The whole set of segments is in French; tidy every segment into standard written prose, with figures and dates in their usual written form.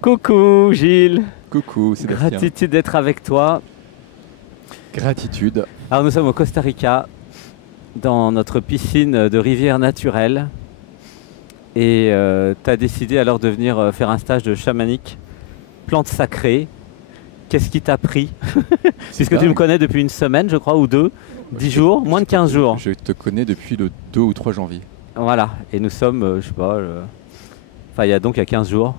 Coucou Gilles, Coucou Sébastien. gratitude d'être avec toi. Gratitude. Alors nous sommes au Costa Rica, dans notre piscine de rivière naturelle. Et tu as décidé alors de venir faire un stage de chamanique, plantes sacrées. Qu'est-ce qui t'a pris? Puisque tu me connais depuis une semaine, je crois, ou deux, 10 jours, moins de 15 jours. Je te connais depuis le 2 ou 3 janvier. Voilà, et nous sommes, je sais pas, enfin il y a 15 jours.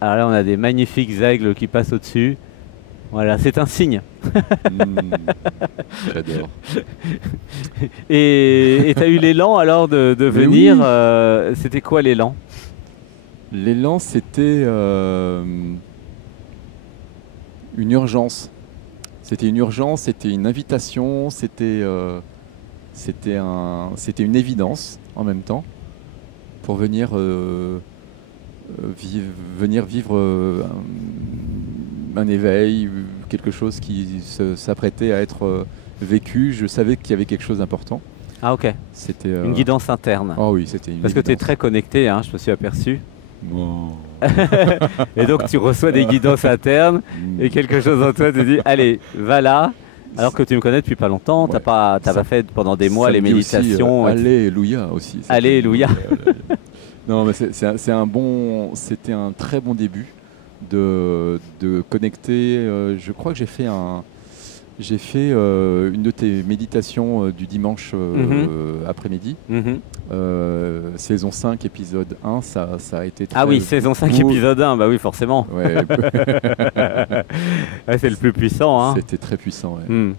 Alors là on a des magnifiques aigles qui passent au-dessus. Voilà, c'est un signe. J'adore. Et tu as eu l'élan alors de Mais venir, oui. c'était quoi l'élan? L'élan, c'était une urgence. C'était une urgence, c'était une invitation, c'était une évidence en même temps pour venir, venir vivre un éveil, quelque chose qui s'apprêtait à être vécu. Je savais qu'il y avait quelque chose d'important. Ah ok, C'était une guidance interne. oh oui, c'était une Parce que tu es évidence. très connecté, hein, je me suis aperçu. Bon. Et donc tu reçois des guidances internes et quelque chose en toi te dit allez, va là. Alors que tu me connais depuis pas longtemps, Ouais. t'as Ça- pas fait pendant des mois Ça les me dit aussi, méditations. Alléluia aussi. Alléluia. Non, mais c'était un très bon début de connecter. Je crois que j'ai fait une de tes méditations du dimanche après-midi. Mhm. Saison 5, épisode 1, ça a été très Ah oui, saison 5, cool. épisode 1, bah oui, forcément. Ouais, Ouais, c'est le plus puissant. Hein. c'était très puissant. Ouais. Hmm.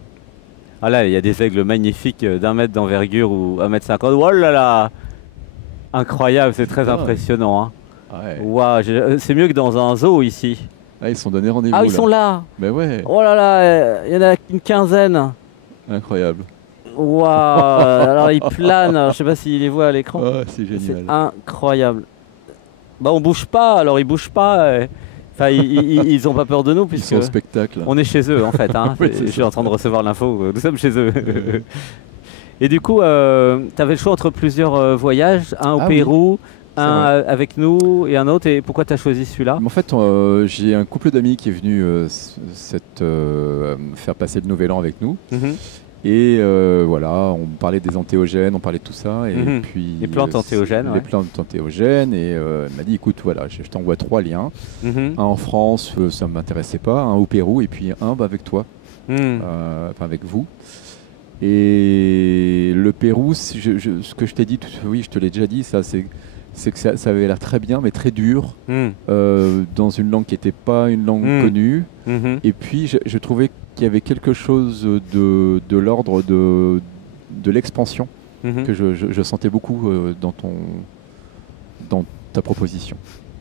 Ah là, il y a des aigles magnifiques d'1 mètre d'envergure ou 1,50 m. Oh là là! Incroyable, c'est très Ah. impressionnant. Hein. Ouais. Waouh, c'est mieux que dans un zoo ici. Ah, ils sont donnés rendez-vous. Ah, ils sont là! Ben ouais, Oh là là, il y en a une quinzaine. incroyable. Waouh! Alors ils planent, alors, je sais pas s'ils les voient à l'écran. Oh, c'est C'est génial. incroyable. Bah on bouge pas, alors ils bougent pas. Enfin, ils ont pas peur de nous Ils puisque sont au spectacle. on est chez eux en fait. Hein. Oui, c'est Je suis ça. en train de recevoir l'info, nous sommes chez eux. Et du coup, tu avais le choix entre plusieurs voyages, un au Ah oui, Pérou, c'est un vrai. avec nous et un autre. Et pourquoi tu as choisi celui-là? Mais en fait, j'ai un couple d'amis qui est venu faire passer le nouvel an avec nous. Mhm. Et voilà, on parlait des entéogènes, on parlait de tout ça. Et Mhm. puis, Les plantes entéogènes, Les ouais. plantes entéogènes. Et elle m'a dit, écoute, voilà, je t'envoie 3 liens. Mhm. Un en France, ça ne m'intéressait pas. Un au Pérou. Et puis un avec toi, Mhm. enfin avec vous. Et le Pérou, ce que je t'ai dit, oui, je te l'ai déjà dit, c'est que ça avait l'air très bien, mais très dur, Mhm. dans une langue qui n'était pas une langue Mm. connue. Mhm. Et puis, je trouvais qu'il y avait quelque chose de l'ordre de l'expansion Mhm. que je sentais beaucoup dans ta proposition.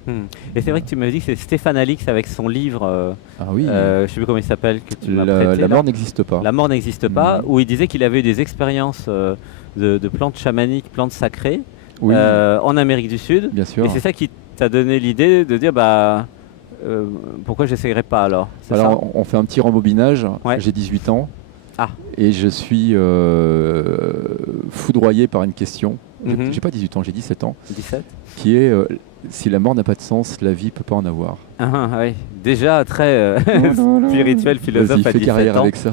Mhm. Et c'est vrai que tu m'as dit que c'est Stéphane Alix avec son livre, Ah oui, je sais plus comment il s'appelle, que tu m'as la prêté. là. mort n'existe pas. La mort n'existe pas, Mhm. où il disait qu'il avait eu des expériences de plantes chamaniques, plantes sacrées, Oui, en Amérique du Sud. bien sûr. Et c'est ça qui t'a donné l'idée de dire pourquoi j'essayerais pas alors? C'est ça. Alors, on fait un petit rembobinage. Ouais. J'ai 18 ans. Ah. Et je suis foudroyé par une question. Mhm. J'ai pas 18 ans, j'ai 17 ans. 17. Qui est si la mort n'a pas de sens, la vie peut pas en avoir. Ah, oui. Déjà très spirituel, philosophe Vas-y, à fais 17 carrière ans. avec ça.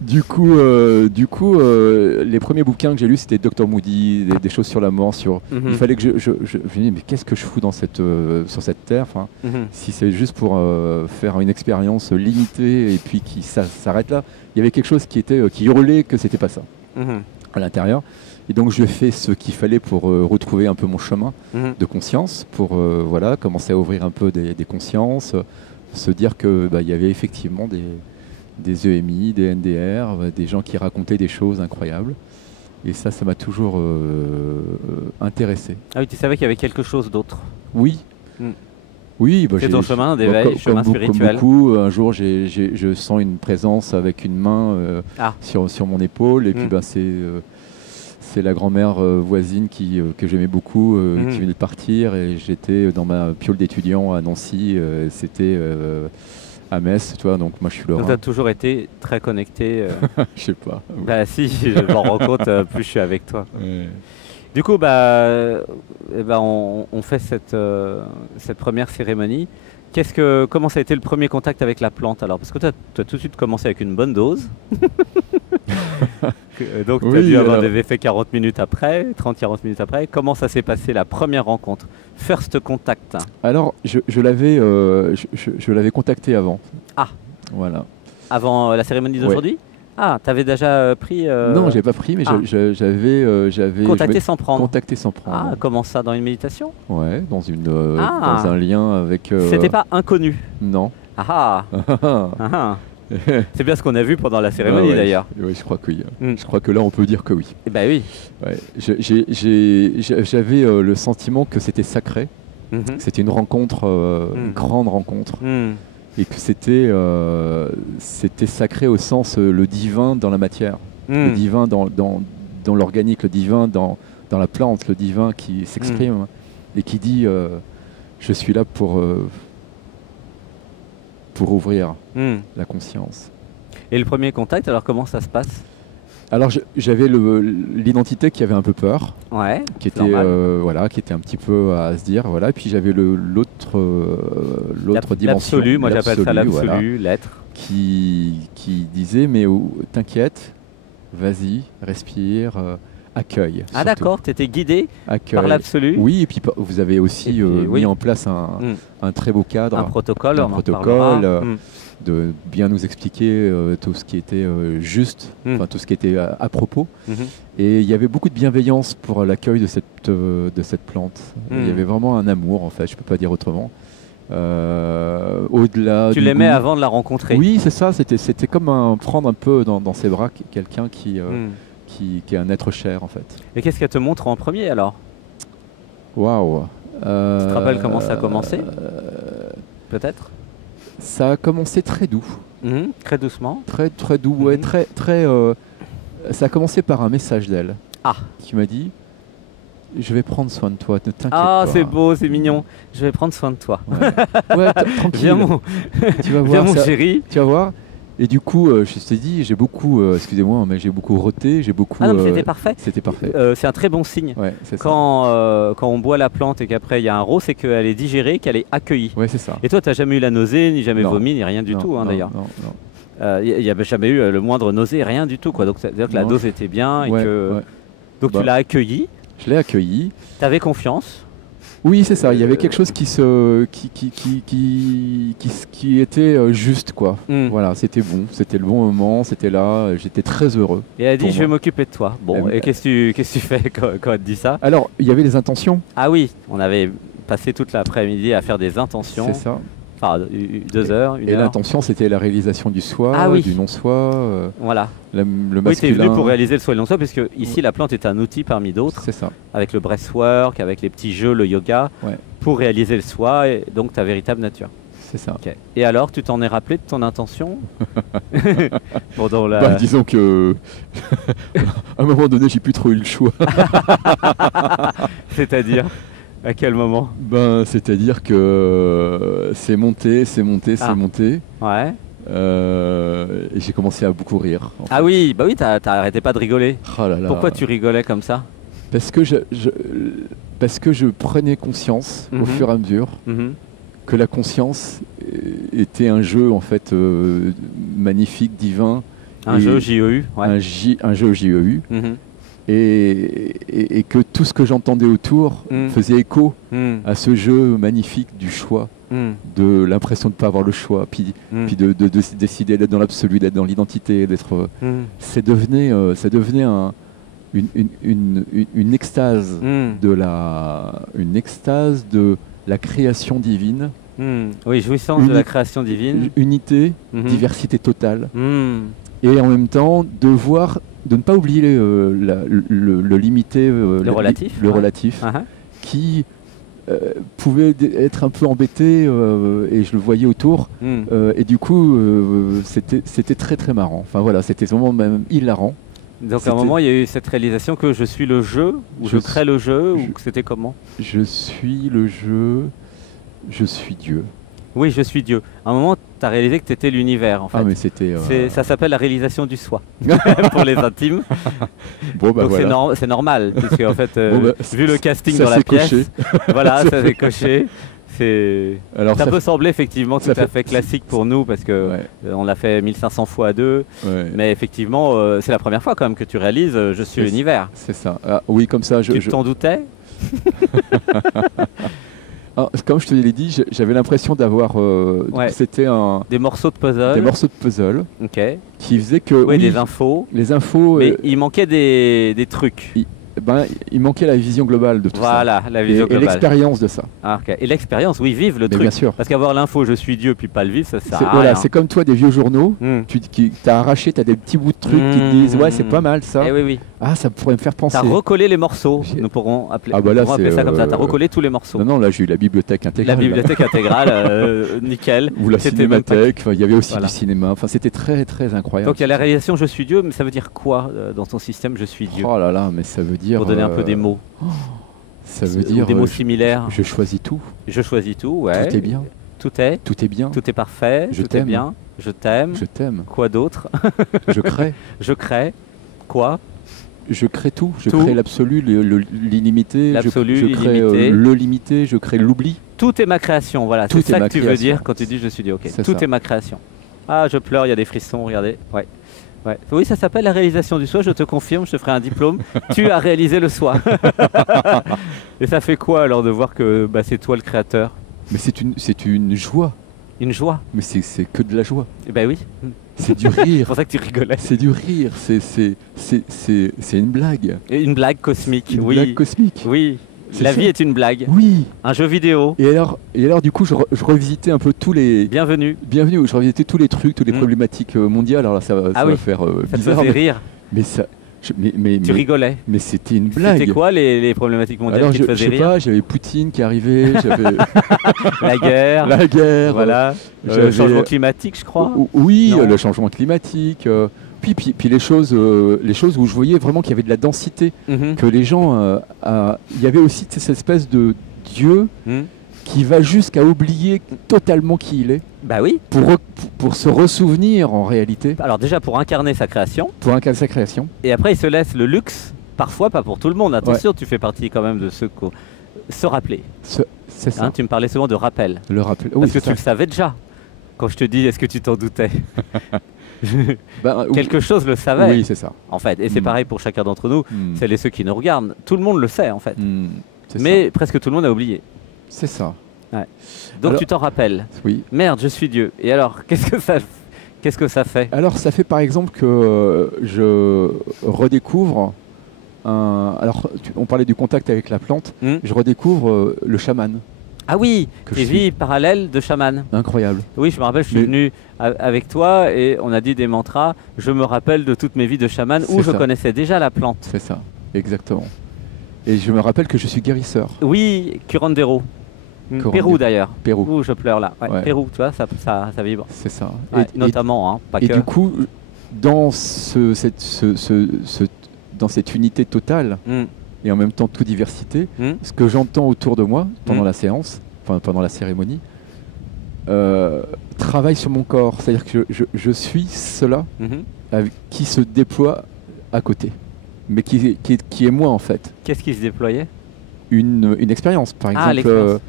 Du coup, les premiers bouquins que j'ai lus, c'était Dr Moody, des choses sur la mort. Mhm. Il fallait que je me dis, mais qu'est-ce que je fous sur cette terre, enfin, Mhm. si c'est juste pour faire une expérience limitée et puis ça s'arrête là. Il y avait quelque chose qui hurlait que c'était pas ça Mhm. à l'intérieur. Et donc je fais ce qu'il fallait pour retrouver un peu mon chemin Mhm. de conscience, pour voilà, commencer à ouvrir un peu des consciences, se dire que il y avait effectivement des EMI, des NDR, des gens qui racontaient des choses incroyables. Et ça m'a toujours intéressé. Ah oui, tu savais qu'il y avait quelque chose d'autre. Oui. Mm. Oui, C'est ton chemin d'éveil, chemin spirituel. Comme beaucoup, un jour, je sens une présence avec une main sur mon épaule. Et puis, c'est la grand-mère voisine que j'aimais beaucoup, qui venait de partir. Et j'étais dans ma piole d'étudiant à Nancy. C'était à Metz, tu vois. Donc, moi, je suis Donc tu as lorrain. toujours été très connecté. Je sais pas. Bah si, je m'en rends compte, plus je suis avec toi. Ouais. Du coup, on fait cette première cérémonie. Comment ça a été le premier contact avec la plante alors? Parce que tu as tout de suite commencé avec une bonne dose. Donc tu as dû avoir des effets 40 minutes après, 30-40 minutes après. Comment ça s'est passé la première rencontre? First contact. Alors, je l'avais contacté avant. Ah. Voilà. Avant la cérémonie d'aujourd'hui? Ah, tu avais déjà pris... Non, je n'ai pas pris, mais j'avais... Contacté sans prendre. Contacté sans prendre. Ah, comment ça? Dans une méditation? Ouais, dans un lien avec... C'était pas inconnu? Non. Ah ah. C'est bien ce qu'on a vu pendant la cérémonie d'ailleurs. Oui, je crois que oui. Je crois que là, on peut dire que oui. Eh ben oui. Ouais. J'avais le sentiment que c'était sacré. C'était une rencontre, une grande rencontre. Et que c'était sacré au sens le divin dans la matière, le divin dans l'organique, le divin dans la plante, le divin qui s'exprime et qui dit je suis là pour ouvrir la conscience. Et le premier contact, alors comment ça se passe? Alors j'avais l'identité qui avait un peu peur, qui était un petit peu à se dire, voilà. Et puis j'avais l'autre dimension, l'absolu, moi j'appelle ça l'absolu, l'être, qui disait mais t'inquiète, vas-y, respire, accueille. Ah d'accord, tu étais guidé par l'absolu. Oui, et puis vous avez aussi mis en place un très beau cadre, un protocole, de bien nous expliquer tout ce qui était juste, tout ce qui était à propos. Et il y avait beaucoup de bienveillance pour l'accueil de cette plante. Il y avait vraiment un amour, en fait, je ne peux pas dire autrement. Au-delà. Tu l'aimais avant de la rencontrer? Oui, c'est ça. C'était comme prendre un peu dans ses bras quelqu'un qui est un être cher, en fait. Et qu'est-ce qu'elle te montre en premier alors? Waouh. Tu te rappelles comment ça a commencé? Peut-être? Ça a commencé très doux. Très doucement. Très très doux, ouais, très. Ça a commencé par un message d'elle qui m'a dit je vais prendre soin de toi, ne t'inquiète pas. Ah, c'est beau, c'est mignon. Je vais prendre soin de toi. Ouais, tranquille. Viens mon chéri. Tu vas voir. Et du coup, je t'ai dit, j'ai beaucoup, excusez-moi, mais j'ai beaucoup roté, j'ai beaucoup... Ah non, mais c'était parfait. C'était parfait. C'est un très bon signe. Ouais, quand on boit la plante et qu'après il y a un rot, c'est qu'elle est digérée, qu'elle est accueillie. Ouais, c'est ça. Et toi, tu n'as jamais eu la nausée, ni jamais vomi, ni rien du tout, d'ailleurs. Non. Il n'y a jamais eu le moindre nausée, rien du tout, quoi. Donc, c'est-à-dire que la dose était bien et que... Donc tu l'as accueillie. Je l'ai accueillie. Tu avais confiance. Oui, c'est ça. Il y avait quelque chose qui était juste, quoi. Voilà, c'était bon, c'était le bon moment, c'était là. J'étais très heureux. Et elle a dit, je vais m'occuper de toi. Bon, et qu'est-ce que tu fais quand elle te dit ça? Alors, il y avait les intentions. Ah oui, on avait passé toute l'après-midi à faire des intentions. C'est ça. Enfin, 2 heures, 1 heure. Et l'intention, c'était la réalisation du soi, du non-soi. Voilà. Le masculin. Oui, tu es venu pour réaliser le soi et le non-soi, puisque ici, la plante est un outil parmi d'autres. C'est ça. Avec le breathwork, avec les petits jeux, le yoga, pour réaliser le soi et donc ta véritable nature. C'est ça. Okay. Et alors, tu t'en es rappelé de ton intention? Disons que à un moment donné, j'ai plus trop eu le choix. C'est-à-dire? À quel moment? C'est-à-dire que c'est monté. Ouais. Et j'ai commencé à beaucoup rire. Ah oui, t'arrêtais pas de rigoler. Oh là là. Pourquoi tu rigolais comme ça? Parce que je prenais conscience au fur et à mesure que la conscience était un jeu en fait magnifique, divin. Un jeu JEU. Ouais. Un jeu JEU. Et que tout ce que j'entendais autour faisait écho à ce jeu magnifique du choix, de l'impression de ne pas avoir le choix, puis de décider d'être dans l'absolu, d'être dans l'identité, d'être. Ça devenait une extase une extase de la création divine. Oui, jouissance de la création divine. Unité, diversité totale. Et en même temps, de ne pas oublier le limité, le relatif, qui pouvait être un peu embêté, et je le voyais autour, et du coup, c'était très très marrant. Enfin voilà, c'était vraiment même hilarant. Donc à un moment, il y a eu cette réalisation que je suis le jeu, ou je crée le jeu, ou c'était comment? Je suis le jeu, je suis Dieu. Oui, je suis Dieu. À un moment, tu as réalisé que tu étais l'univers, en fait. Ah, mais c'était... Ça s'appelle la réalisation du soi, pour les intimes. Bon, bah, donc voilà. c'est normal, puisque en fait, vu le casting ça dans la pièce, coché. voilà, ça s'est coché. Ça peut sembler effectivement tout à fait classique pour nous, parce que on l'a fait 1500 fois à deux, mais effectivement, c'est la première fois quand même que tu réalises je suis l'univers. C'est ça. Ah, oui, comme ça, tu t'en doutais? Ah, comme je te l'ai dit, j'avais l'impression d'avoir... C'était des morceaux de puzzle. Des morceaux de puzzle. Ok. Qui faisaient que... Oui, des infos. Les infos... Mais il manquait des trucs. Il manquait la vision globale de tout ça. Voilà, la vision globale. Et l'expérience de ça. Ah, okay. Et l'expérience, oui, vivre le truc. Bien sûr. Parce qu'avoir l'info, je suis Dieu, puis pas le vivre, ça sert à rien. C'est comme toi, des vieux journaux, tu as arraché, tu as des petits bouts de trucs qui te disent « Ouais, c'est pas mal ça. Oui. Ah, ça pourrait me faire penser. » Tu as recollé les morceaux, nous pourrons appeler, appeler ça comme ça. Tu as recollé tous les morceaux. Non, là, j'ai eu la bibliothèque intégrale. La bibliothèque intégrale, nickel. Ou la cinémathèque, il y avait aussi du cinéma. Enfin, c'était très, très incroyable. Donc il y a la réalisation « Je suis Dieu », mais ça veut dire quoi dans ton système « Je suis Dieu » ? Oh là là, mais ça veut dire... Pour donner un peu des mots. Ça veut dire des mots similaires. Je choisis tout. Je choisis tout, ouais. Tout est bien. Tout est. Tout est bien. Tout est parfait. Je t'aime. Bien. Je t'aime. Je t'aime. Quoi d'autre? Je crée. Je crée. Quoi? Je crée tout. Je crée l'absolu, l'illimité. L'absolu, je crée le limité. Je crée l'oubli. Tout est ma création. Voilà. C'est ça que tu veux dire quand tu dis je suis Dieu. Ok. Tout est ma création. Ah, je pleure. Il y a des frissons. Regardez. Ouais. Ouais. Oui, ça s'appelle la réalisation du soi, je te confirme, je te ferai un diplôme. Tu as réalisé le soi. Et ça fait quoi alors de voir que c'est toi le créateur? Mais c'est une joie. Une joie? Mais c'est que de la joie. Eh ben oui. C'est du rire. C'est pour ça que tu rigolais. C'est du rire, c'est une blague. Et une blague cosmique, une blague cosmique. Oui. La vie est une blague. Oui. Un jeu vidéo. Et alors du coup, je revisitais un peu tous les... Bienvenue. Je revisitais tous les trucs, toutes les problématiques mondiales. Alors là, ça va faire bizarre. Ça te fait rire. Mais ça... tu rigolais. Mais c'était une blague. C'était quoi les problématiques mondiales alors, qui te faisaient rire? Je sais pas, j'avais Poutine qui arrivait, j'avais... La guerre. La guerre. Voilà. Le changement climatique, je crois. Oui, le changement climatique. Puis les choses où je voyais vraiment qu'il y avait de la densité, que les gens... il y avait aussi cette espèce de Dieu qui va jusqu'à oublier totalement qui il est. Bah oui. Pour se ressouvenir en réalité. Alors déjà pour incarner sa création. Pour incarner sa création. Et après il se laisse le luxe, parfois pas pour tout le monde, attention, tu fais partie quand même de ceux qui... Se rappeler. C'est ça. Tu me parlais souvent de rappel. Le rappel. Parce que tu le savais déjà. Quand je te dis est-ce que tu t'en doutais? Quelque chose le savait. Oui, c'est ça. En fait, et c'est pareil pour chacun d'entre nous, celles et ceux qui nous regardent. Tout le monde le sait en fait. Mais presque tout le monde a oublié. C'est ça. Ouais. Donc alors, tu t'en rappelles. Oui. Merde, je suis Dieu. Et alors, qu'est-ce que ça fait? Alors, ça fait par exemple que je redécouvre alors, on parlait du contact avec la plante. Je redécouvre le chaman. Ah oui, tes vies parallèles de chaman. Incroyable. Oui, je me rappelle, je suis venu avec toi et on a dit des mantras. Je me rappelle de toutes mes vies de chaman où je connaissais déjà la plante. C'est ça, exactement. Et je me rappelle que je suis guérisseur. Oui, curandero. Pérou d'ailleurs. Pérou. Ouh, je pleure là. Ouais. Pérou, tu vois, ça vibre. C'est ça. Ouais, notamment, pas que. Et du coup, dans dans cette unité totale et en même temps toute diversité, ce que j'entends autour de moi pendant la séance, enfin pendant la cérémonie, travaille sur mon corps. C'est-à-dire que je suis cela qui se déploie à côté, mais qui est moi en fait. Qu'est-ce qui se déployait? Une expérience, par exemple.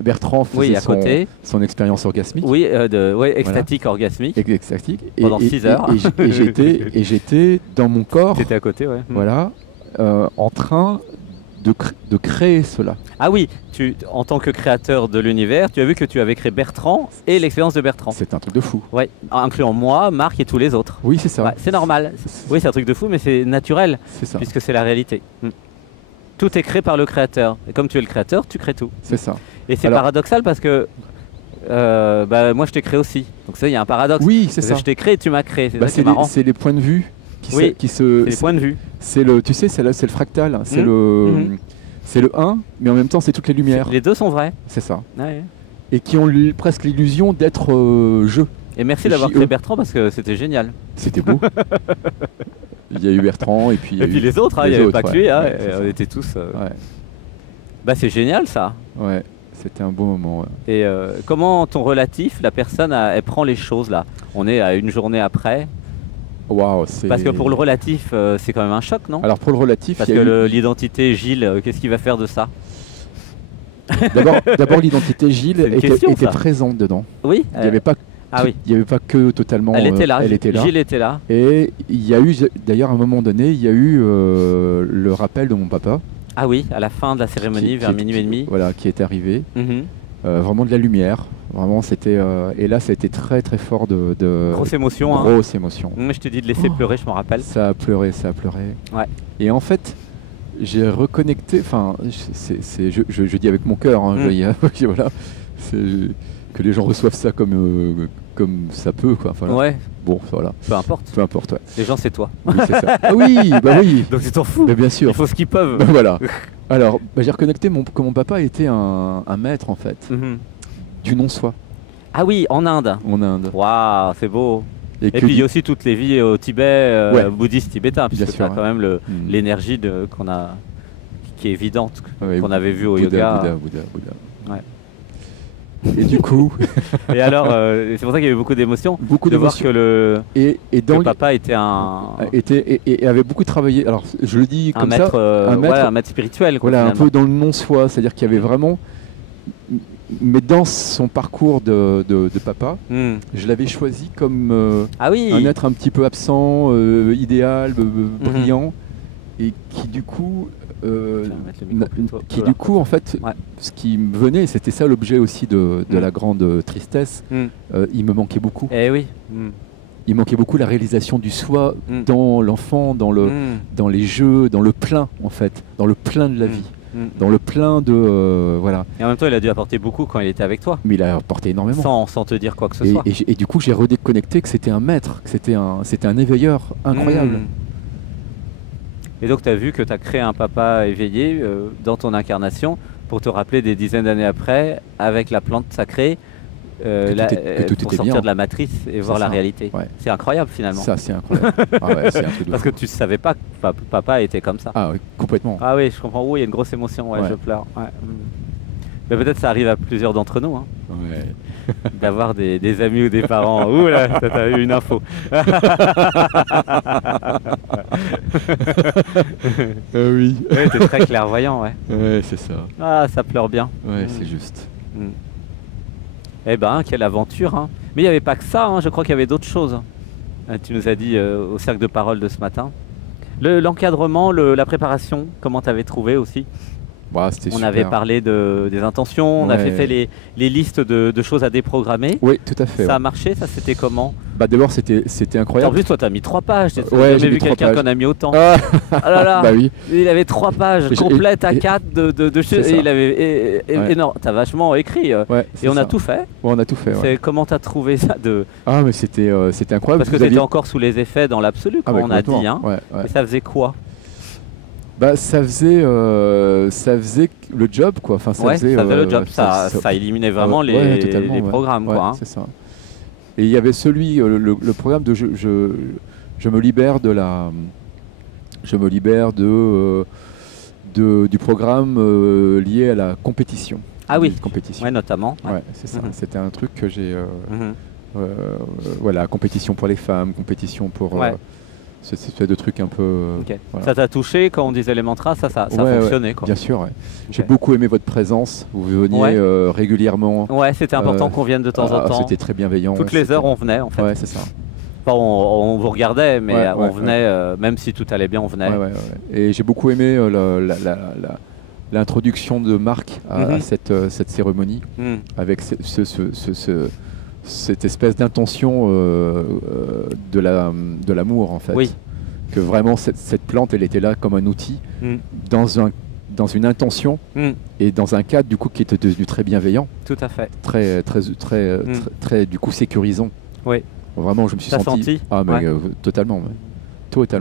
Bertrand faisait son expérience orgasmique. Oui, extatique, orgasmique. Extatique. Pendant 6 heures. Et j'étais dans mon corps. T'étais à côté, ouais. Voilà, en train de créer cela. Ah oui, en tant que créateur de l'univers, tu as vu que tu avais créé Bertrand et l'expérience de Bertrand. C'est un truc de fou. Oui, incluant moi, Marc et tous les autres. Oui, c'est ça. Ouais, c'est normal. Oui, c'est un truc de fou, mais c'est naturel. C'est ça. Puisque c'est la réalité. Tout est créé par le créateur. Et comme tu es le créateur, tu crées tout. C'est ça. Et c'est paradoxal parce que moi je t'ai créé aussi. Donc il y a un paradoxe. Oui, c'est ça. Je t'ai créé et tu m'as créé. C'est marrant. C'est les points de vue qui se. C'est les points de vue. C'est tu sais, c'est le fractal. C'est le 1, mais en même temps c'est toutes les lumières. Les deux sont vrais. C'est ça. Ouais. Et qui ont presque l'illusion d'être jeu. Et merci d'avoir créé Bertrand parce que c'était génial. C'était beau. Il y a eu Bertrand et puis les autres, il n'y avait pas que lui, on était tous... Bah c'est génial ça. Ouais. C'était un beau moment. Ouais. Et comment ton relatif, la personne, elle prend les choses là? On est à une journée après. Waouh, parce que pour le relatif, c'est quand même un choc, non? Alors pour le relatif, parce que l'identité Gilles, qu'est-ce qu'il va faire de ça? D'abord l'identité Gilles était présente dedans. Oui. Il n'y avait pas. Oui. Il n'y avait pas que totalement. Elle était là. Gilles était là. Et il y a eu, d'ailleurs, à un moment donné, il y a eu le rappel de mon papa. Ah oui, à la fin de la cérémonie, vers minuit et demi. Voilà, qui est arrivé. Vraiment de la lumière. Vraiment, c'était. Et là, ça a été très très fort de grosse émotion. Grosse émotion. Je te dis de laisser pleurer, je m'en rappelle. Ça a pleuré. Ouais. Et en fait, j'ai reconnecté. Enfin, je dis avec mon cœur. Voilà. Que les gens reçoivent ça comme ça peut, quoi. Enfin, ouais. Bon, voilà. Peu importe, ouais. Les gens, c'est toi. Oui, c'est ça. Ah oui, bah oui. Donc tu t'en fous. Mais bien sûr. Ils font ce qu'ils peuvent. Bah, voilà. Alors, j'ai reconnecté que mon papa était un maître, en fait, du non-soi. Ah oui, en Inde. Waouh, c'est beau. Et puis il y a aussi toutes les vies au Tibet, bouddhistes tibétains, puisque tu as quand même l'énergie qui est évidente, qu'on avait vu au yoga. Bouddha. Ouais. Et du coup... Et alors, c'est pour ça qu'il y avait beaucoup d'émotions. De voir que le papa était et avait beaucoup travaillé. Alors, je le dis comme ça, un maître spirituel. Quoi, voilà, un peu dans le non-soi, c'est-à-dire qu'il y avait vraiment... Mais dans son parcours de papa, je l'avais choisi comme un être un petit peu absent, idéal, brillant, et qui du coup... en fait, ce qui me venait, c'était ça l'objet aussi de la grande tristesse, il me manquait beaucoup. Eh oui. Il manquait beaucoup la réalisation du soi dans l'enfant, dans les jeux, dans le plein en fait, dans le plein de la vie, dans le plein de... voilà. Et en même temps, il a dû apporter beaucoup quand il était avec toi. Mais il a apporté énormément. Sans te dire quoi que ce soit. Et du coup, j'ai redéconnecté que c'était un maître, que c'était un éveilleur incroyable. Et donc tu as vu que tu as créé un papa éveillé dans ton incarnation pour te rappeler des dizaines d'années après, avec la plante sacrée, pour sortir de la matrice et voir la réalité. Ouais. C'est incroyable finalement. Ça c'est incroyable. C'est un truc de parce que tu ne savais pas que papa était comme ça. Ah oui, complètement. Ah oui, je comprends. Oui, il y a une grosse émotion, je pleure. Ouais. Mais peut-être ça arrive à plusieurs d'entre nous. Hein. Ouais. D'avoir des amis ou des parents. Ouh là, t'as eu une info. Oui. Ouais, t'es très clairvoyant, ouais. Ouais, c'est ça. Ah, ça pleure bien. Ouais, c'est juste. Eh ben, quelle aventure. Hein. Mais il n'y avait pas que ça, hein. Je crois qu'il y avait d'autres choses. Tu nous as dit au cercle de parole de ce matin. L'encadrement, la préparation, comment t'avais trouvé aussi? On avait parlé des intentions, on avait fait les listes de choses à déprogrammer. Oui, tout à fait. Ça a marché, ça c'était comment? D'abord c'était incroyable. En plus toi tu as mis 3 pages, j'ai jamais vu quelqu'un qu'on a mis autant. Ah là là, bah oui. Il avait 3 pages complètes à 4 de choses et il avait énorme. T'as vachement écrit et on a tout fait. On a tout fait. Comment t'as trouvé ça Ah mais c'était incroyable. Parce que t'étais encore sous les effets dans l'absolu quand on a dit. Hein. Et ça faisait quoi? Ça faisait le job quoi. Enfin, ça faisait le job. Ça éliminait vraiment les programmes quoi. C'est ça. Et il y avait le programme de je me libère du programme lié à la compétition. Ah oui. Compétition. Ouais, notamment. Ouais, c'est ça. C'était un truc que j'ai. Voilà, compétition pour les femmes, compétition pour. Cette espèce de truc un peu... Voilà. Ça t'a touché quand on disait les mantras, ça fonctionnait quoi. Bien sûr, J'ai beaucoup aimé votre présence, vous veniez régulièrement. Ouais, c'était important qu'on vienne de temps en temps. C'était très bienveillant. Toutes les heures on venait en fait. Ouais, c'est ça. Enfin, on vous regardait, mais on venait, même si tout allait bien, on venait. Et j'ai beaucoup aimé l'introduction de Marc à cette cérémonie, avec cette espèce d'intention de l'amour en fait. Oui. Que vraiment cette plante elle était là comme un outil dans une intention et dans un cadre du coup qui était devenu très bienveillant. Tout à fait. Très du coup sécurisant. Oui. Vraiment je me suis senti totalement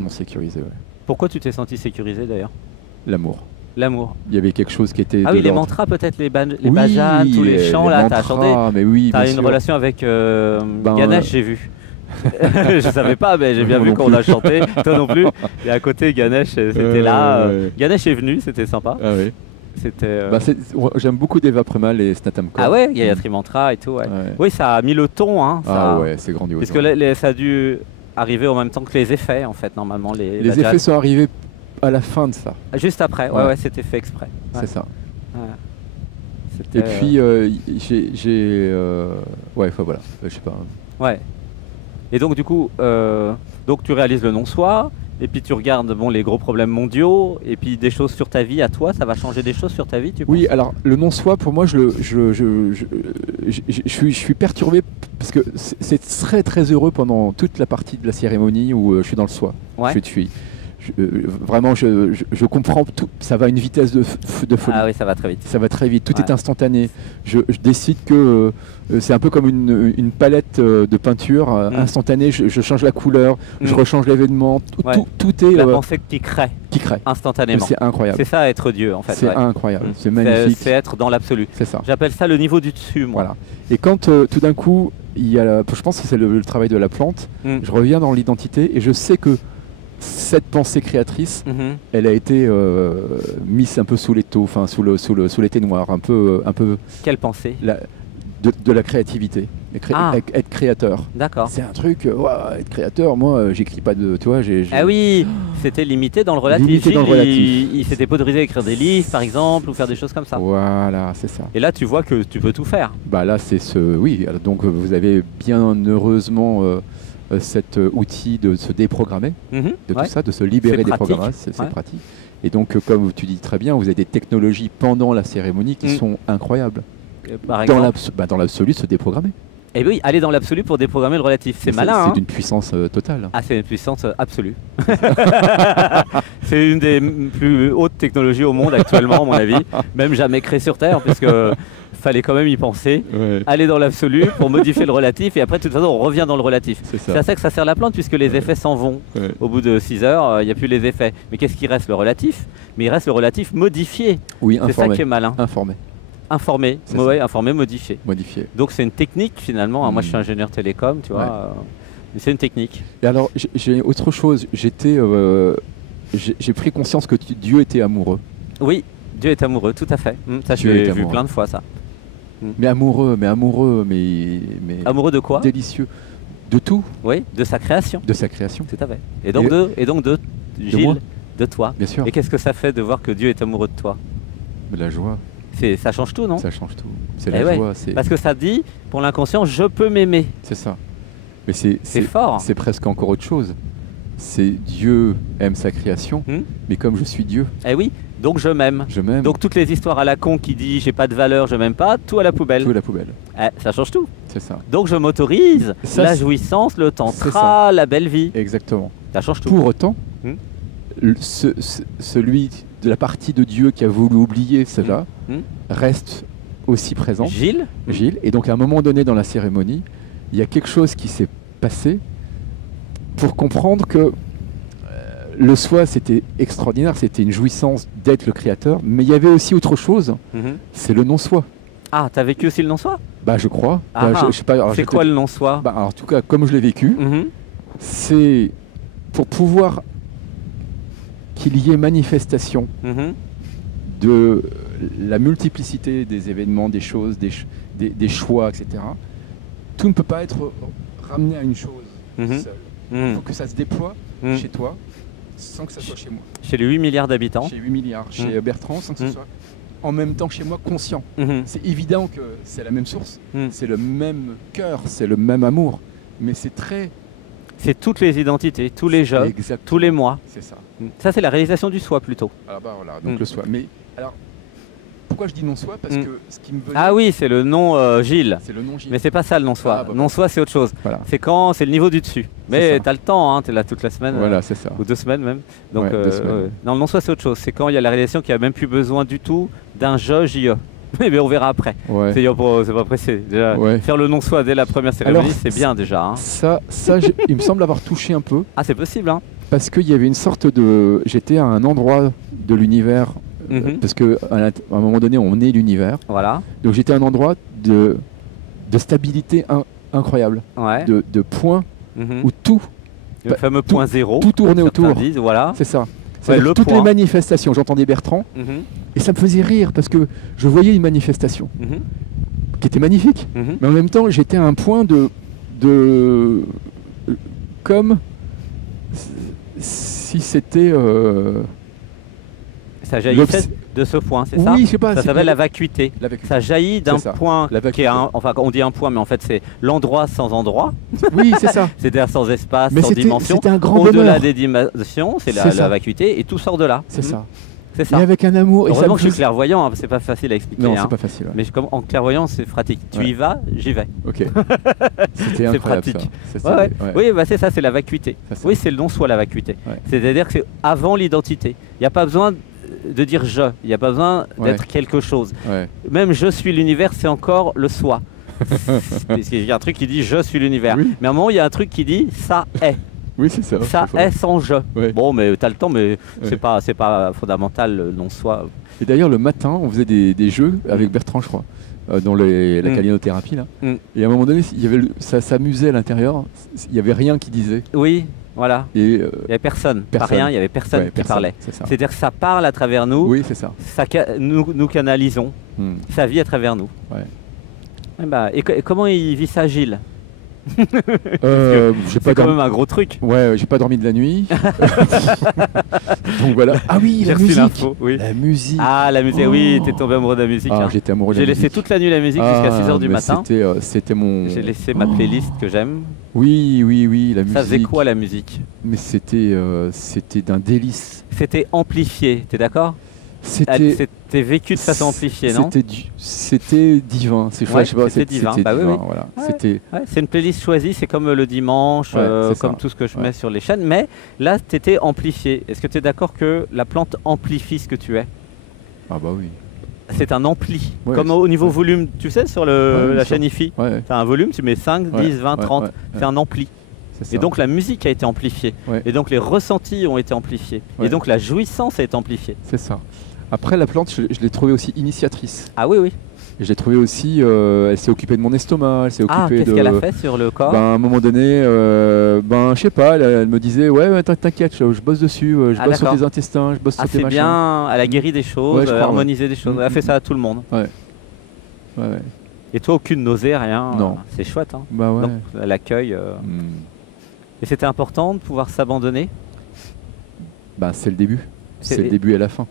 sécurisé. Ouais. Pourquoi tu t'es senti sécurisé d'ailleurs? L'amour. L'amour. Il y avait quelque chose qui était. Ah oui, les mantras peut-être, les bhajanes, tous les chants là, t'as chanté. Mais oui, t'as une relation avec Ganesh, j'ai vu. Je savais pas, mais j'ai bien vu qu'on a chanté, toi non plus. Et à côté, Ganesh, c'était là. Ganesh est venu, c'était sympa. Ah oui. J'aime beaucoup Deva Premal et Snatam Kaur. Ah ouais, il y a Yatri Mantra et tout. Ouais. Ouais. Oui, ça a mis le ton. Hein, ah ouais, c'est grandiose. Parce que ça a dû arriver en même temps que les effets, en fait, normalement. Les effets sont arrivés à la fin de ça. Juste après, ouais, c'était fait exprès. Ouais. C'est ça. Ouais. Et puis, ouais, enfin voilà, je sais pas. Ouais. Et donc, du coup, donc tu réalises le non-soi. Et puis tu regardes les gros problèmes mondiaux, et puis des choses sur ta vie à toi, ça va changer des choses sur ta vie, tu penses? Oui, alors le non-soi, pour moi, je suis perturbé parce que c'est très très heureux pendant toute la partie de la cérémonie où je suis dans le soi. Ouais. Vraiment, je comprends tout. Ça va à une vitesse de folie. Ah oui, ça va très vite. Ça va très vite. Tout est instantané. Je décide que c'est un peu comme une palette de peinture instantanée. Je change la couleur, je rechange l'événement. Tout est. La pensée qui crée. Instantanément. C'est incroyable. C'est ça, être Dieu, en fait. C'est incroyable. C'est magnifique. C'est être dans l'absolu. C'est ça. J'appelle ça le niveau du dessus, moi. Voilà. Et quand tout d'un coup, je pense que c'est le travail de la plante. Je reviens dans l'identité et je sais que cette pensée créatrice, elle a été mise un peu sous l'étau, enfin sous l'été noir, un peu. Quelle pensée? De la créativité, être créateur. D'accord. C'est un truc, être créateur. Moi, j'écris pas de, toi. Ah oui, c'était limité dans le relatif. Il s'était pas autorisé à écrire des livres, par exemple, ou faire des choses comme ça. Voilà, c'est ça. Et là, tu vois que tu peux tout faire. Bah là, oui. Donc, vous avez bien heureusement cet outil de se déprogrammer, de tout ça, de se libérer des programmes. C'est pratique. Et donc, comme tu dis très bien, vous avez des technologies pendant la cérémonie qui sont incroyables. Par exemple, dans l'absolu, se déprogrammer. Et oui, aller dans l'absolu pour déprogrammer le relatif. C'est malin. C'est d'une puissance totale. Ah, c'est une puissance absolue. C'est une des plus hautes technologies au monde actuellement, à mon avis. Même jamais créée sur Terre, puisque fallait quand même y penser. Ouais. Aller dans l'absolu pour modifier le relatif. Et après, de toute façon, on revient dans le relatif. C'est à ça que ça sert la plante, puisque les effets s'en vont. Ouais. Au bout de 6 heures, il n'y a plus les effets. Mais qu'est-ce qui reste? Le relatif. Mais il reste le relatif modifié. Oui, c'est ça qui est malin. Informé, modifié. Donc c'est une technique finalement. Moi je suis ingénieur télécom, tu vois. C'est une technique. Et alors j'ai autre chose. J'ai pris conscience que Dieu était amoureux. Oui, Dieu est amoureux, tout à fait. Ça j'ai vu plein de fois ça. Mais amoureux. Amoureux de quoi? Délicieux. De tout. Oui, de sa création. De sa création. Tout à fait. Et donc de Gilles, de toi. Bien sûr. Et qu'est-ce que ça fait de voir que Dieu est amoureux de toi? De la joie. Ça change tout, non? Ça change tout. C'est la joie. Parce que ça dit, pour l'inconscient, je peux m'aimer. C'est ça. Mais c'est fort. C'est presque encore autre chose. C'est Dieu aime sa création, mais comme je suis Dieu. Eh oui, donc je m'aime. Donc toutes les histoires à la con qui dit j'ai pas de valeur, je m'aime pas, tout à la poubelle. Tout à la poubelle. Ça change tout. C'est ça. Donc je m'autorise la jouissance, le tantra, la belle vie. Exactement. Ça change tout. Pour autant, celui de la partie de Dieu qui a voulu oublier cela reste aussi présent. Gilles. Et donc à un moment donné dans la cérémonie, il y a quelque chose qui s'est passé pour comprendre que le soi c'était extraordinaire, c'était une jouissance d'être le créateur, mais il y avait aussi autre chose, c'est le non-soi. Ah, t'as vécu aussi le non-soi? Bah je crois. Je sais pas. C'est quoi le non-soi? Bah, en tout cas, comme je l'ai vécu, c'est pour pouvoir qu'il y ait manifestation de la multiplicité des événements, des choses, des choix, etc. Tout ne peut pas être ramené à une chose seule. Il faut que ça se déploie chez toi sans que ça soit chez moi. Chez les 8 milliards d'habitants. Chez 8 milliards. Chez Bertrand, sans que ce soit en même temps que chez moi conscient. C'est évident que c'est la même source, c'est le même cœur, c'est le même amour, mais c'est très... C'est toutes les identités, tous les jeux, tous les mois. C'est ça. Ça, c'est la réalisation du soi plutôt. Ah bah voilà, donc le soi. Mais alors, pourquoi je dis non-soi? Parce que ce qui me venait... Ah oui, c'est le nom Gilles. C'est le nom Gilles. Mais c'est pas ça le non-soi. Non-soi, c'est autre chose. Voilà. C'est le niveau du dessus. Mais t'as le temps, t'es là toute la semaine. Voilà, c'est ça. Ou 2 semaines même. Donc, 2 semaines. Non, le non-soi, c'est autre chose. C'est quand il y a la réalisation qui a même plus besoin du tout d'un JE. Mais on verra après. Ouais. C'est pas pressé. Déjà, faire le non-soi dès la première cérémonie, c'est bien déjà. Hein. Ça il me semble avoir touché un peu. Ah, c'est possible, hein. Parce qu'il y avait une sorte de... J'étais à un endroit de l'univers, parce qu'à un moment donné, on est l'univers. Voilà. Donc j'étais à un endroit de stabilité incroyable, de points où tout... Le fameux point zéro. Tout tournait autour. Voilà. C'est ça. C'est-à-dire toutes les manifestations, j'entendais Bertrand, et ça me faisait rire parce que je voyais une manifestation qui était magnifique, mais en même temps j'étais à un point de comme si c'était ça jaillissait de ce point, c'est ça? Oui, je sais pas. Ça s'appelle la vacuité. Ça jaillit d'un point qui est enfin on dit un point, mais en fait c'est l'endroit sans endroit. Oui, c'est ça. C'est-à-dire sans espace, mais sans dimension. C'était un grand bonheur. Au-delà des dimensions, c'est la vacuité et tout sort de là. C'est ça. C'est ça. Et avec un amour. Heureusement que je suis clairvoyant, hein, c'est pas facile à expliquer. Non, c'est pas facile. Ouais. Mais comme en clairvoyance, c'est pratique. Tu y vas, j'y vais. Ok. C'était incroyable. Pratique. Ça. Oui, bah c'est ça, c'est la vacuité. Oui, c'est le non-soi, la vacuité. C'est-à-dire que c'est avant l'identité. Il n'y a pas besoin de dire je, il n'y a pas besoin d'être quelque chose. Même je suis l'univers, c'est encore le soi. Il y a un truc qui dit je suis l'univers. Mais à un moment, il y a un truc qui dit ça est. Oui, c'est ça. Ça est sans je. Bon, mais tu as le temps, mais c'est pas fondamental, non-soi. Et d'ailleurs, le matin, on faisait des jeux avec Bertrand, je crois, dans la calinothérapie. Là. Et à un moment donné, ça s'amusait à l'intérieur, il n'y avait rien qui disait. Oui, voilà. Et il n'y avait personne. Pas rien, il n'y avait personne qui parlait. C'est-à-dire que ça parle à travers nous. Oui, c'est ça. Nous canalisons sa vie à travers nous. Et comment il vit ça, Gilles? C'est quand même un gros truc. Ouais, j'ai pas dormi de la nuit. Donc voilà. Ah oui, la musique. La musique. Ah, la musique, oui, t'es tombé amoureux de la musique. Ah, j'étais amoureux de la musique. J'ai laissé toute la nuit la musique jusqu'à 6h du matin. C'était mon... J'ai laissé ma playlist que j'aime. Oui, la musique. Ça faisait quoi la musique? Mais c'était d'un délice. C'était amplifié, t'es d'accord? C'était vécu de façon amplifiée, non? C'était divin. C'était divin. Bah oui. Voilà. C'est une playlist choisie, c'est comme le dimanche, comme tout ce que je mets sur les chaînes. Mais là, tu étais amplifié. Est-ce que tu es d'accord que la plante amplifie ce que tu es? Ah bah oui. C'est un ampli. Comme au niveau volume, tu sais, sur la chaîne IFI, tu as un volume, tu mets 5, 10, 20, 30. C'est un ampli. Et donc la musique a été amplifiée. Et donc les ressentis ont été amplifiés. Et donc la jouissance a été amplifiée. C'est ça. Après, la plante, je l'ai trouvée aussi initiatrice. Ah oui. Et je l'ai trouvée aussi, elle s'est occupée de mon estomac, elle s'est occupée qu'est-ce qu'elle a fait sur le corps? À un moment donné, je sais pas, elle me disait, t'inquiète, je bosse dessus, je bosse sur tes intestins, je bosse sur tes machins. C'est bien, elle a guéri des choses, harmonisé des choses, elle a fait ça à tout le monde. Ouais. Et toi, aucune nausée, rien? Non. C'est chouette, hein. Bah ouais. Donc, l'accueil. Et c'était important de pouvoir s'abandonner? C'est le début. C'est le début et la fin.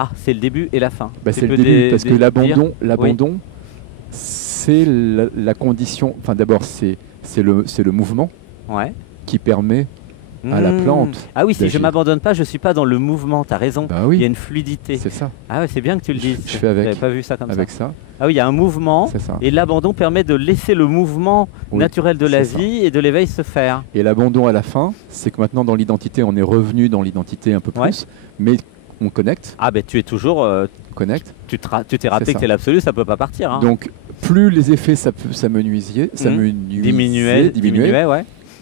Ah, c'est le début et la fin. C'est le début parce que l'abandon, c'est la condition. Enfin, d'abord, c'est le mouvement qui permet à la plante. Ah oui, si je m'abandonne pas, je suis pas dans le mouvement. T'as raison. Bah oui. Il y a une fluidité. C'est ça. Ah ouais, c'est bien que tu le dises. Je fais avec. J'avais pas vu ça comme ça. Ah oui, il y a un mouvement. Et l'abandon permet de laisser le mouvement naturel de la vie et de l'éveil se faire. Et l'abandon à la fin, c'est que maintenant dans l'identité, on est revenu dans l'identité un peu plus, mais on connecte. Ah ben tu es toujours connecte. Tu t'es rappelé que tu es l'absolu, ça peut pas partir. Hein. Donc plus les effets diminuaient,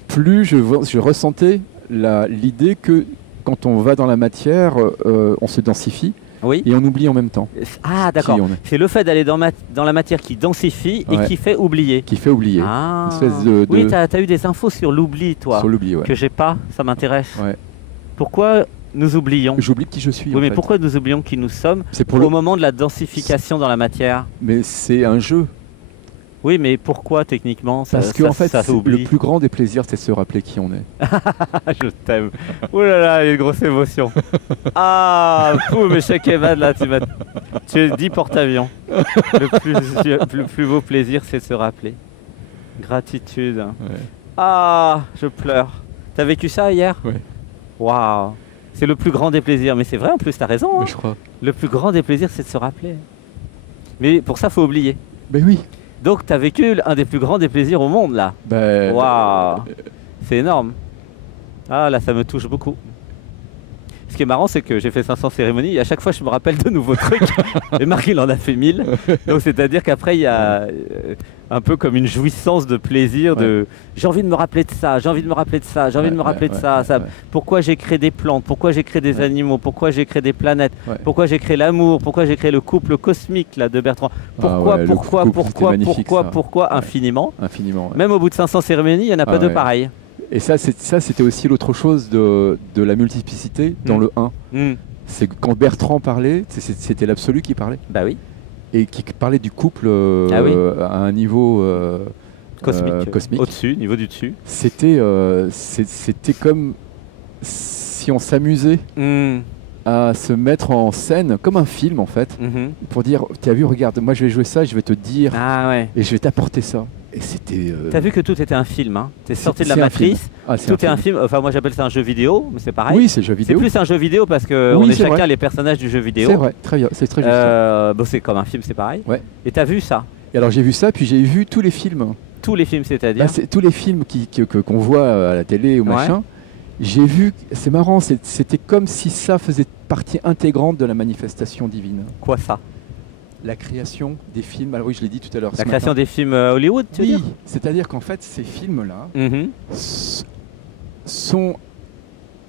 plus je ressentais l'idée que quand on va dans la matière, on se densifie et on oublie en même temps. Ah d'accord, c'est le fait d'aller dans la matière qui densifie et qui fait oublier. Qui fait oublier. Ah. Oui, tu as eu des infos sur l'oubli, toi. Sur l'oubli, que j'ai pas, ça m'intéresse. Pourquoi nous oublions? J'oublie qui je suis. Oui, mais pourquoi nous oublions qui nous sommes au moment de la densification dans la matière? Mais c'est un jeu. Oui, mais pourquoi techniquement Parce qu'en fait, le plus grand des plaisirs, c'est de se rappeler qui on est. Je t'aime. Ouh là là, il y a une grosse émotion. Mais chaque Evan, là, tu dis porte-avions. Le plus beau plaisir, c'est de se rappeler. Gratitude. Je pleure. T'as vécu ça hier? Oui. Waouh, c'est le plus grand des plaisirs. Mais c'est vrai en plus, t'as raison. Mais je crois. Le plus grand des plaisirs, c'est de se rappeler. Mais pour ça, faut oublier. Mais oui. Donc, t'as vécu un des plus grands des plaisirs au monde, là. Waouh, c'est énorme. Ah, là, ça me touche beaucoup. Ce qui est marrant, c'est que j'ai fait 500 cérémonies et à chaque fois, je me rappelle de nouveaux trucs. Et Marc, il en a fait 1000. Donc, c'est-à-dire qu'après, il y a un peu comme une jouissance de plaisir de j'ai envie de me rappeler de ça, j'ai envie de me rappeler de ça, j'ai envie de me rappeler de ça. Pourquoi j'ai créé des plantes, pourquoi j'ai créé des animaux, pourquoi j'ai créé des planètes, pourquoi j'ai créé l'amour, pourquoi j'ai créé le couple cosmique là, de Bertrand. Pourquoi infiniment. Infiniment. Même au bout de 500 cérémonies, il n'y en a pas deux pareils. Et ça, c'était aussi l'autre chose de la multiplicité dans le 1. C'est que quand Bertrand parlait, c'était l'absolu qui parlait. Bah oui. Et qui parlait du couple à un niveau cosmique. Au-dessus, niveau du dessus. C'était comme si on s'amusait à se mettre en scène comme un film en fait, pour dire, tu as vu, regarde, moi je vais jouer ça, je vais te dire, et je vais t'apporter ça. Et c'était. T'as vu que tout était un film, hein. T'es sorti de la matrice. Tout est un film. Enfin, moi j'appelle ça un jeu vidéo, mais c'est pareil. Oui, c'est jeu vidéo. C'est plus un jeu vidéo parce que on est chacun les personnages du jeu vidéo. C'est vrai, très bien, c'est très juste. Bon, c'est comme un film, c'est pareil. Ouais. Et t'as vu ça? Et alors j'ai vu ça, puis j'ai vu tous les films. Tous les films, c'est-à-dire tous les films qu'on voit à la télé ou machin. J'ai vu, c'est marrant, c'était comme si ça faisait partie intégrante de la manifestation divine. Quoi ça? La création des films, alors oui je l'ai dit tout à l'heure. La création des films Hollywood, tu veux dire? Oui, c'est-à-dire qu'en fait ces films-là sont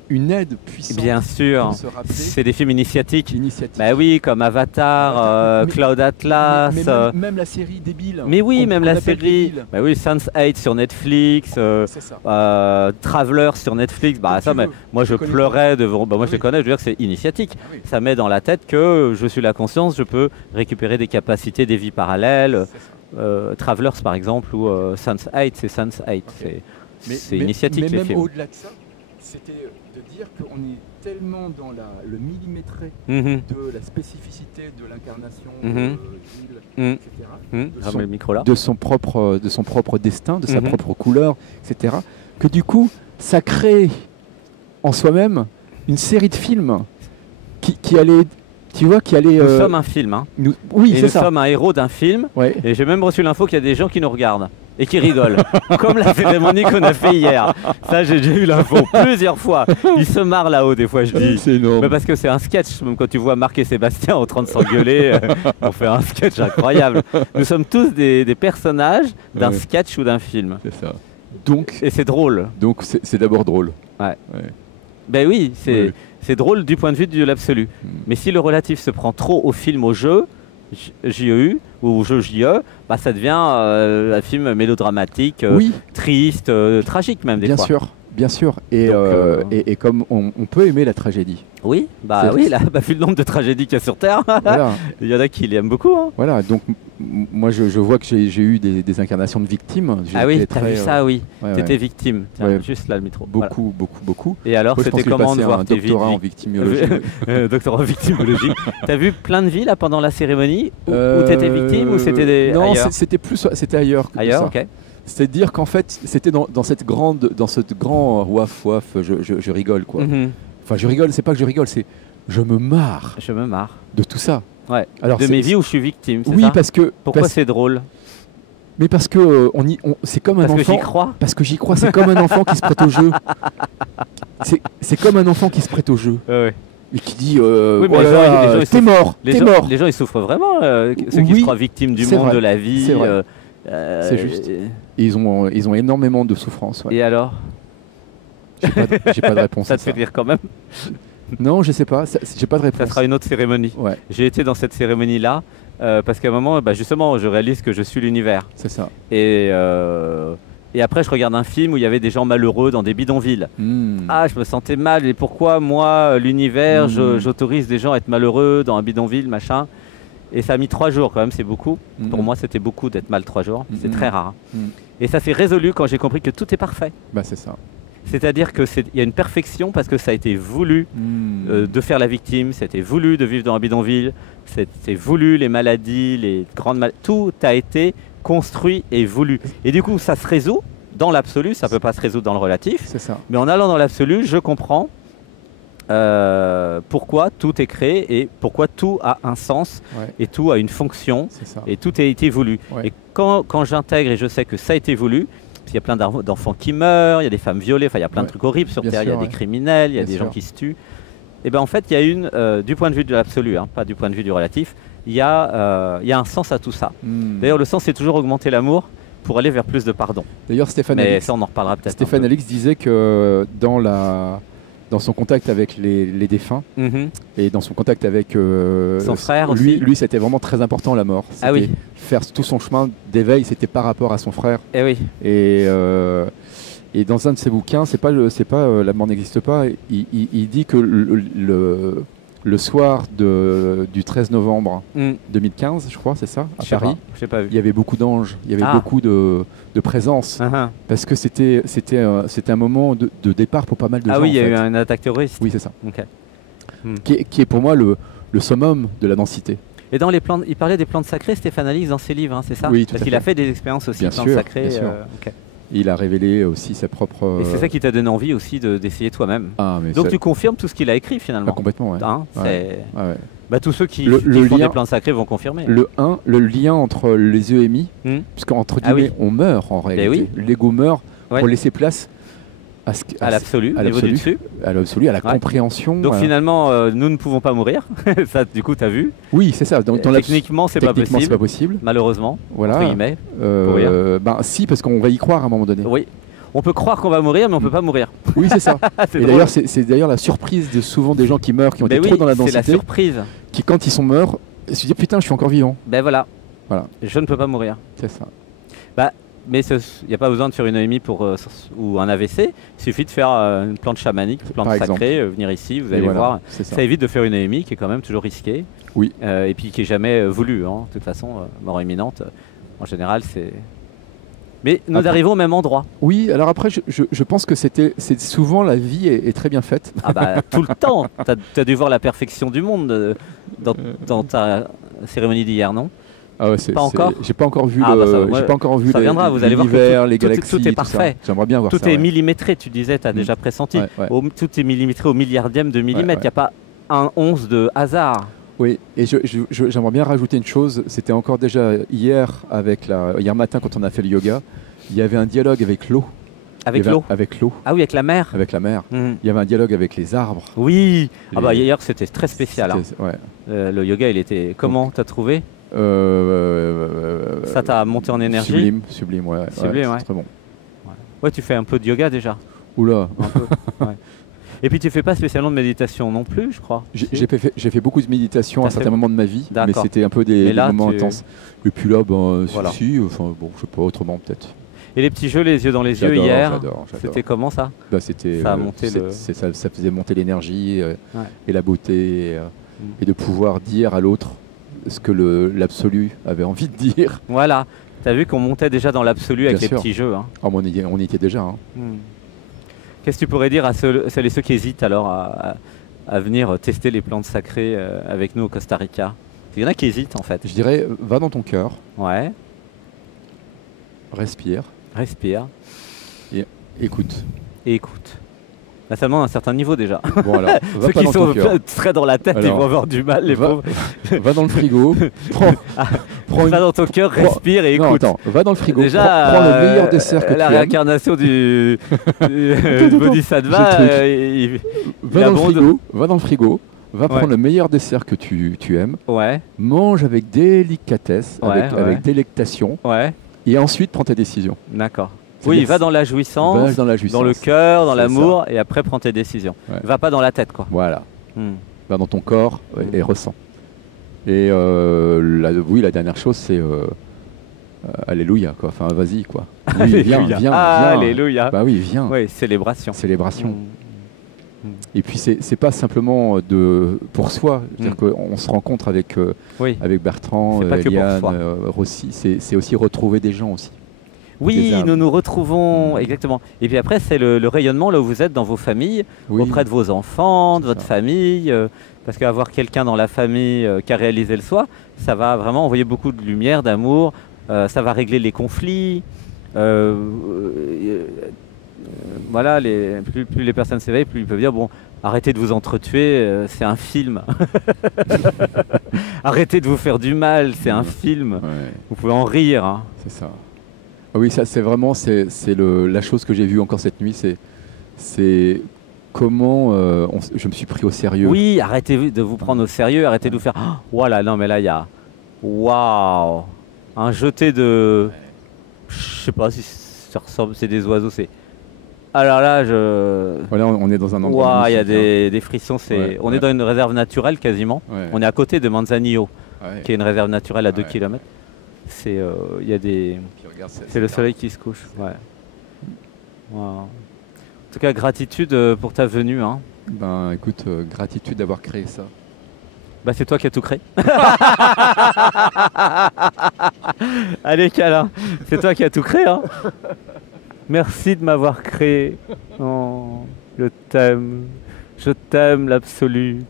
une aide puissante. Bien sûr, c'est des films initiatiques. Bah oui, comme Avatar, Cloud Atlas. Mais même la série débile. Mais oui, même la série. Bah oui, Sense8 sur Netflix, Traveler sur Netflix. Bah ça, moi je pleurais devant. Bah moi je les connais, je veux dire que c'est initiatique. Ça met dans la tête que je suis la conscience, je peux récupérer des capacités, des vies parallèles. Travelers par exemple ou Sense8, c'est Sense8. C'est initiatique les films. Mais même au-delà de ça, c'était de dire qu'on est tellement dans le millimétré de la spécificité de l'incarnation etc. De son propre destin, de sa propre couleur, etc. Que du coup, ça crée en soi-même une série de films qui allait... Tu vois, nous sommes un film. Hein. Nous sommes un héros d'un film. Ouais. Et j'ai même reçu l'info qu'il y a des gens qui nous regardent et qui rigolent. Comme la cérémonie qu'on a fait hier. Ça, j'ai déjà eu l'info plusieurs fois. Ils se marrent là-haut, des fois, je dis. C'est énorme. Mais parce que c'est un sketch. Même quand tu vois Marc et Sébastien en train de s'engueuler, on fait un sketch incroyable. Nous sommes tous des personnages d'un sketch ou d'un film. C'est ça. Et c'est drôle. Donc, c'est d'abord drôle. Ouais. Ben oui, c'est drôle du point de vue de l'absolu. Mais si le relatif se prend trop au film, au jeu, JEU, ou au jeu JE, bah ça devient un film mélodramatique, triste, tragique même des fois. Bien sûr. Et, donc, et comme on peut aimer la tragédie. Oui, vu le nombre de tragédies qu'il y a sur Terre, il y en a qui l'aiment beaucoup. Hein. Voilà, donc moi je vois que j'ai eu des incarnations de victimes. Ah oui, t'as vu ça, oui. T'étais victime. Tiens, juste là le micro. Beaucoup. Et alors, c'était comment de voir tes doctorat en victimologie. Doctorat en victimologie. T'as vu plein de vies là pendant la cérémonie où t'étais victime ou c'était non, ailleurs? C'était ailleurs. Ailleurs, ok. C'est-à-dire qu'en fait, c'était dans ce grand waf, je rigole quoi. Enfin, je rigole, c'est pas que je rigole, c'est je me marre. Je me marre. De tout ça. Ouais. Alors, de mes vies où je suis victime, c'est ça? Oui, parce que... Pourquoi c'est drôle? Mais parce que c'est comme un enfant... Parce que j'y crois? Parce que j'y crois, c'est comme un enfant qui se prête au jeu. C'est comme un enfant qui se prête au jeu. Ouais. Et qui dit t'es mort. Les gens, ils souffrent vraiment, ceux qui se croient victimes du monde, de la vie. C'est vrai. C'est juste. Et ils ont énormément de souffrance. Ouais. Et alors? J'ai pas de réponse. Ça te fait rire quand même? Non, je sais pas. J'ai pas de réponse. Ça sera une autre cérémonie. Ouais. J'ai été dans cette cérémonie-là parce qu'à un moment, justement, je réalise que je suis l'univers. C'est ça. Et après, je regarde un film où il y avait des gens malheureux dans des bidonvilles. Ah, je me sentais mal. Et pourquoi, moi, l'univers, j'autorise des gens à être malheureux dans un bidonville, machin? Et ça a mis 3 jours quand même, c'est beaucoup. Pour moi, c'était beaucoup d'être mal 3 jours. C'est très rare. Et ça s'est résolu quand j'ai compris que tout est parfait. Bah, c'est ça. C'est-à-dire qu'il y a une perfection parce que ça a été voulu de faire la victime, c'était voulu de vivre dans un bidonville, c'était voulu les maladies, les grandes maladies. Tout a été construit et voulu. Et du coup, ça se résout dans l'absolu, ça ne peut pas se résoudre dans le relatif. C'est ça. Mais en allant dans l'absolu, je comprends pourquoi tout est créé et pourquoi tout a un sens et tout a une fonction et tout a été voulu. Et quand j'intègre et je sais que ça a été voulu, il y a plein d'enfants qui meurent, il y a des femmes violées, il y a plein de trucs horribles sur Terre, il y a des criminels, il y a des gens qui se tuent. Et bien en fait, il y a du point de vue de l'absolu, pas du point de vue du relatif, il y a un sens à tout ça. D'ailleurs, le sens, c'est toujours augmenter l'amour pour aller vers plus de pardon. D'ailleurs, Stéphane Alix, ça, on en reparlera peut-être. Stéphane Alix disait que dans son contact avec les défunts et dans son contact avec son frère aussi. Lui, c'était vraiment très important la mort. Ah oui. Faire tout son chemin d'éveil, c'était par rapport à son frère. Et oui. Et dans un de ses bouquins, La mort n'existe pas, il dit que le soir du 13 novembre 2015, je crois, c'est ça, à Paris, il y avait beaucoup d'anges, il y avait beaucoup de présence, parce que c'était un moment de départ pour pas mal de gens. Ah oui, il y a eu une attaque terroriste. Oui, c'est ça. Okay. Qui est pour moi le summum de la densité. Et dans les plantes, il parlait des plantes sacrées, Stéphane Alix, dans ses livres, hein, c'est ça? Oui, tout Parce à fait. qu'il a fait des expériences aussi de plantes sacrées. Bien sûr. Il a révélé aussi sa propre... Et c'est ça qui t'a donné envie aussi d'essayer toi-même. Donc tu confirmes tout ce qu'il a écrit finalement. Complètement, ouais. Hein, tous ceux qui font des plantes sacrées vont confirmer. Le lien entre les EMI, puisqu'entre guillemets, on meurt en réalité. L'ego meurt pour laisser place à l'absolu, au niveau du dessus. À l'absolu, à la compréhension. Donc finalement, nous ne pouvons pas mourir. Ça, du coup, tu as vu. Oui, c'est ça. Techniquement, c'est pas possible. Malheureusement. Voilà. Si, parce qu'on va y croire à un moment donné. Oui. On peut croire qu'on va mourir, mais on peut pas mourir. Oui, c'est ça. Et d'ailleurs, c'est d'ailleurs la surprise de souvent des gens qui meurent, qui ont été trop dans la densité. C'est la surprise. Qui, quand ils sont morts, se disent putain, je suis encore vivant. Ben voilà. Je ne peux pas mourir. C'est ça. Mais il n'y a pas besoin de faire une EMI ou un AVC. Il suffit de faire une plante chamanique, une plante sacrée, venir ici, vous allez voir. Ça évite de faire une EMI qui est quand même toujours risquée. Oui. Et puis qui n'est jamais voulue. De toute façon, mort imminente, en général, c'est... Mais nous arrivons au même endroit. Oui, alors après, je pense que c'est souvent la vie est très bien faite. Ah bah tout le temps. Tu as dû voir la perfection du monde dans ta cérémonie d'hier, non? Ah ouais, pas encore. J'ai pas encore vu l'univers, les galaxies. Tout est parfait. J'aimerais bien voir ça. Tout est millimétré, tu disais, tu as déjà pressenti. Tout est millimétré au milliardième de millimètre. Il n'y a pas un once de hasard. Oui, et j'aimerais bien rajouter une chose. C'était encore déjà hier matin quand on a fait le yoga. Il y avait un dialogue avec l'eau. Avec l'eau. Avec l'eau. Ah oui, avec la mer. Avec la mer. Il y avait un dialogue avec les arbres. Oui. Hier c'était très spécial. Le yoga, il était. Comment t'as trouvé? Ça t'a monté en énergie? Sublime, ouais. Sublime, c'est très bon. Ouais, tu fais un peu de yoga déjà? Oula. Un peu, Et puis tu fais pas spécialement de méditation non plus, je crois? J'ai fait beaucoup de méditation à un certain moment de ma vie, mais c'était un peu des moments intenses. Et puis là, voilà. Je sais pas, autrement peut-être. Et les petits jeux, les yeux dans les yeux hier, c'était comment ça? Ça faisait monter l'énergie et la beauté et de pouvoir dire à l'autre ce que l'absolu avait envie de dire. Voilà, tu as vu qu'on montait déjà dans l'absolu avec les petits jeux. Hein. On y était déjà. Hein. Qu'est-ce que tu pourrais dire à celles et ceux qui hésitent alors à venir tester les plantes sacrées avec nous au Costa Rica? Il y en a qui hésitent en fait. Je dirais, va dans ton cœur. Ouais. Respire. Et écoute. Là seulement à un certain niveau déjà. Bon alors, ceux qui sont très dans la tête, ils vont avoir du mal, les pauvres. Va dans le frigo, va dans ton cœur, respire et écoute. Non, attends, va dans le frigo, déjà, prends le meilleur dessert que tu aimes. La réincarnation du Bodhisattva, va dans le frigo, va prendre le meilleur dessert que tu aimes, mange avec délicatesse, avec délectation, et ensuite prends tes décisions. D'accord. Oui, va dans la jouissance, dans le cœur, dans l'amour, et après prends tes décisions. Va pas dans la tête, quoi. Voilà. Va dans ton corps et ressens. Et la dernière chose, c'est alléluia, quoi. Enfin, vas-y, quoi. Oui, viens. Alléluia. Bah oui, viens. Oui, célébration. Et puis c'est pas simplement pour soi, c'est-à-dire qu'on se rencontre avec Bertrand, Eliane, Rossi, c'est aussi retrouver des gens aussi. Oui, nous nous retrouvons, exactement. Et puis après, c'est le rayonnement là où vous êtes dans vos familles, auprès de vos enfants, de votre famille, parce qu'avoir quelqu'un dans la famille qui a réalisé le soi, ça va vraiment envoyer beaucoup de lumière, d'amour, ça va régler les conflits. Voilà, plus les personnes s'éveillent, plus ils peuvent dire, bon, arrêtez de vous entretuer, c'est un film. Arrêtez de vous faire du mal, c'est un film. Vous pouvez en rire. Hein. C'est ça. Oui, ça c'est vraiment la chose que j'ai vue encore cette nuit, c'est comment je me suis pris au sérieux. Oui, arrêtez de vous prendre au sérieux, arrêtez de vous faire voilà, non mais là il y a waouh, un jeté de je sais pas si ça ressemble, c'est des oiseaux, c'est alors là voilà, on est dans un endroit il y a des frissons, on est dans une réserve naturelle quasiment. On est à côté de Manzanillo, qui est une réserve naturelle à 2 km. C'est il y a des c'est le soleil qui se couche. Wow. En tout cas, gratitude pour ta venue. Hein. Ben écoute, gratitude d'avoir créé ça. Bah c'est toi qui as tout créé. Allez câlin, c'est toi qui as tout créé. Hein. Merci de m'avoir créé. Oh, je t'aime l'absolu.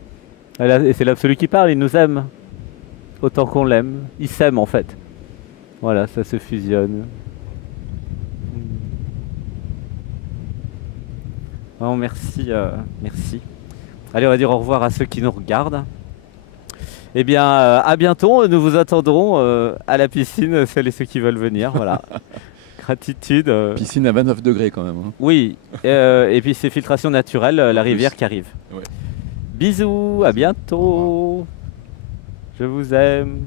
Et c'est l'absolu qui parle, il nous aime. Autant qu'on l'aime. Il s'aime en fait. Voilà, ça se fusionne. Oh, merci, merci. Allez, on va dire au revoir à ceux qui nous regardent. Eh bien, à bientôt. Nous vous attendrons à la piscine, celles et ceux qui veulent venir. Voilà. Gratitude. Piscine à 29 degrés quand même. Hein. Oui. Et puis c'est filtration naturelle, la rivière qui arrive. Ouais. Bisous, à bientôt. Je vous aime.